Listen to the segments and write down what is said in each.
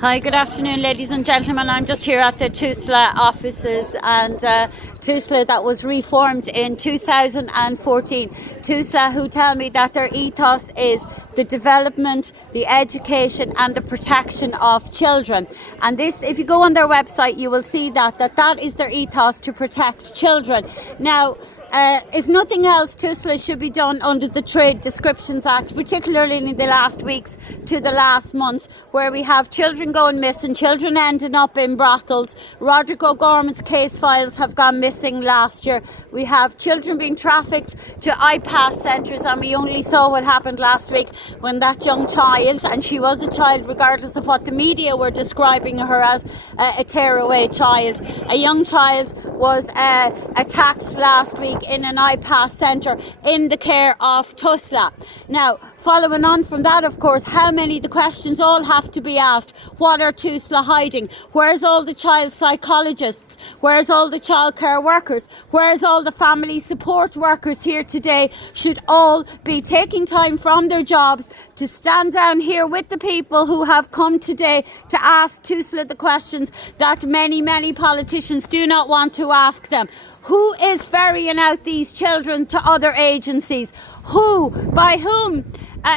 Hi, good afternoon, ladies and gentlemen. I'm just here at the Tusla offices, and Tusla that was reformed in 2014. Tusla, who tell me that their ethos is the development, the education and the protection of children. And this, if you go on their website, you will see that is their ethos, to protect children. Now, if nothing else, Tusla should be done under the Trade Descriptions Act, particularly in the last weeks to the last months, where we have children going missing, children ending up in brothels. Roderick O'Gorman's case files have gone missing last year. We have children being trafficked to iPass centres, and we only saw what happened last week when that young child, and she was a child regardless of what the media were describing her as, a tearaway child. A young child was attacked last week in an iPass centre in the care of Tusla. Now, following on from that, of course, the questions all have to be asked. What are Tusla hiding? Where's all the child psychologists? Where's all the childcare workers? Where's all the family support workers here today? Should all be taking time from their jobs to stand down here with the people who have come today to ask Tusla the questions that many politicians do not want to ask them. Who is ferrying out these children to other agencies? Who, by whom,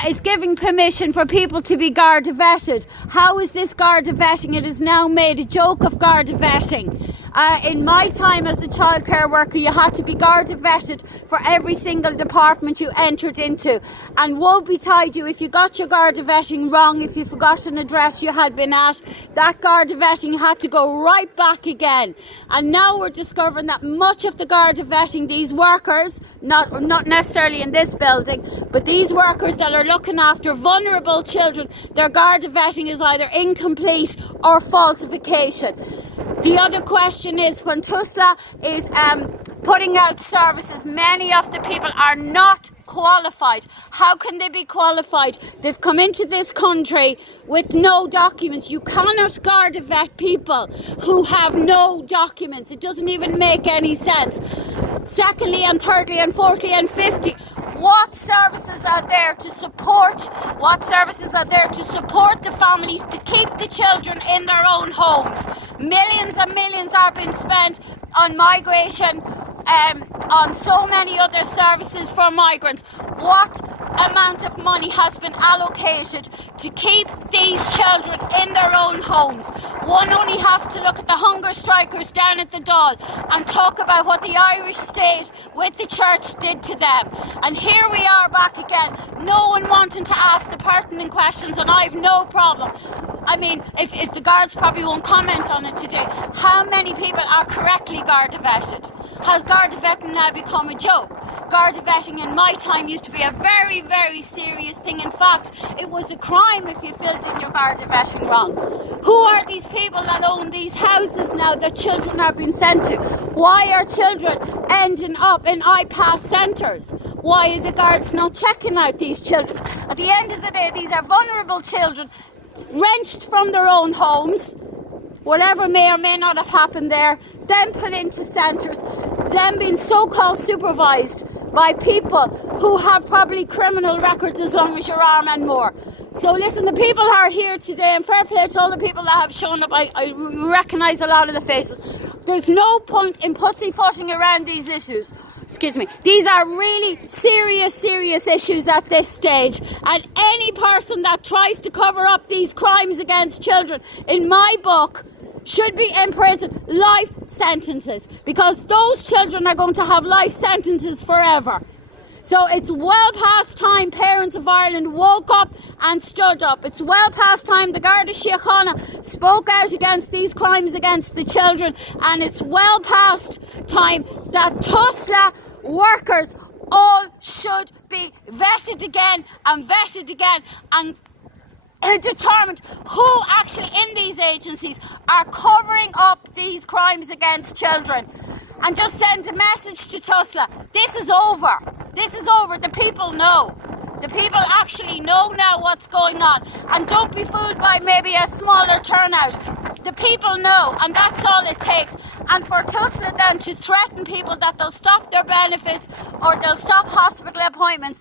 is giving permission for people to be Garda vetted? How is this Garda vetting? It is now made a joke of Garda vetting. In my time as a childcare worker, you had to be Garda vetted for every single department you entered into. And woe betide you if you got your Garda vetting wrong, if you forgot an address you had been at, that Garda vetting had to go right back again. And now we're discovering that much of the Garda vetting, these workers, not necessarily in this building, but these workers that are looking after vulnerable children, their Garda vetting is either incomplete or falsification. The other question is, when Tusla is putting out services, many of the people are not qualified. How can they be qualified? They've come into this country with no documents. You cannot Garda vet people who have no documents. It doesn't even make any sense. Secondly and thirdly and fourthly and fifthly, what services are there to support the families to keep the children in their own homes? Millions and millions are being spent on migration, on so many other services for migrants. What amount of money has been allocated to keep these children in their own homes? One only has to look at the hunger strikers down at the Dáil and talk about what the Irish state with the church did to them. And here we are back again, no one wanting to ask the pertinent questions, and I've no problem. I mean, if the guards probably won't comment on it today, how many people are correctly Garda vetted? Has Garda vetting now become a joke? Garda vetting in my time used to be a very serious thing. In fact, it was a crime if you filled in your Garda vetting wrong. Who are these people that own these houses now that children are being sent to? Why are children ending up in iPass centres? Why are the guards not checking out these children? At the end of the day, these are vulnerable children, wrenched from their own homes, whatever may or may not have happened there, then put into centres, then being so-called supervised by people who have probably criminal records as long as your arm and more. So listen, the people are here today, and fair play to all the people that have shown up. I recognise a lot of the faces. There's no point in pussyfooting around these issues. Excuse me. These are really serious issues at this stage, and any person that tries to cover up these crimes against children, in my book, should be in prison, life sentences, because those children are going to have life sentences forever. So it's well past time parents of Ireland woke up and stood up. It's well past time the Garda Síochána spoke out against these crimes against the children, and it's well past time that Tusla workers all should be vetted again and determined who actually in these agencies are covering up these crimes against children. And just send a message to Tusla. This is over. This is over. The people know. The people actually know now what's going on. And don't be fooled by maybe a smaller turnout. The people know, and that's all it takes. And for Tusla then to threaten people that they'll stop their benefits or they'll stop hospital appointments,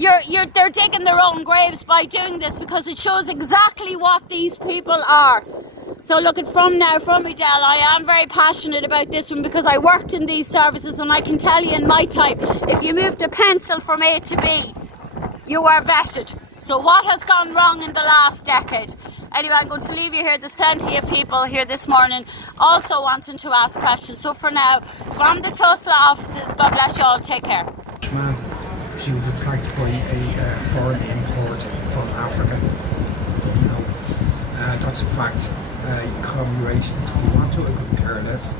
they're digging their own graves by doing this, because it shows exactly what these people are. So looking from Edel, I am very passionate about this one, because I worked in these services, and I can tell you in my time, if you moved a pencil from A to B, you were vetted. So what has gone wrong in the last decade? Anyway, I'm going to leave you here. There's plenty of people here this morning also wanting to ask questions. So for now, from the Tusla offices, God bless you all. Take care. She was attacked by a foreign import from Africa. You know, that's a fact. You can call me racist if you want to. I couldn't care less.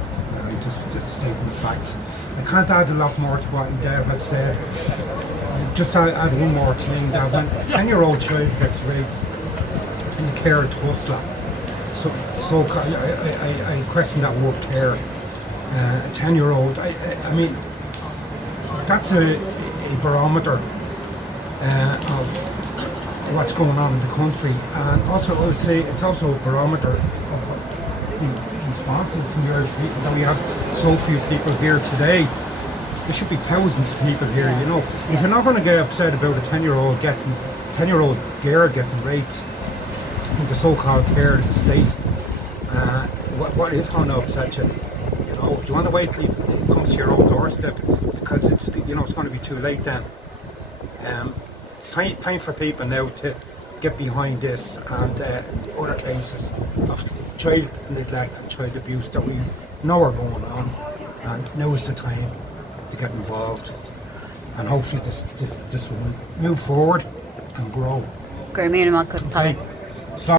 Just stating the facts. I can't add a lot more to what Dev has said. Just add one more thing. That when a 10-year-old child gets raped in the care of Tusla, so I question that word care. A 10-year-old. I mean, that's a barometer of what's going on in the country, and also I would say it's also a barometer of what responsible from the Irish people that we have so few people here today. There should be thousands of people here, you know. If you're not going to get upset about a 10-year-old girl getting raped in the so-called care of the state, what is going to upset you? You know, do you want to wait till it comes to your own doorstep? Because it's going to be too late then. It's time for people now to get behind this and other cases of child neglect and child abuse that we know are going on, and now is the time to get involved, and hopefully this will move forward and grow. Go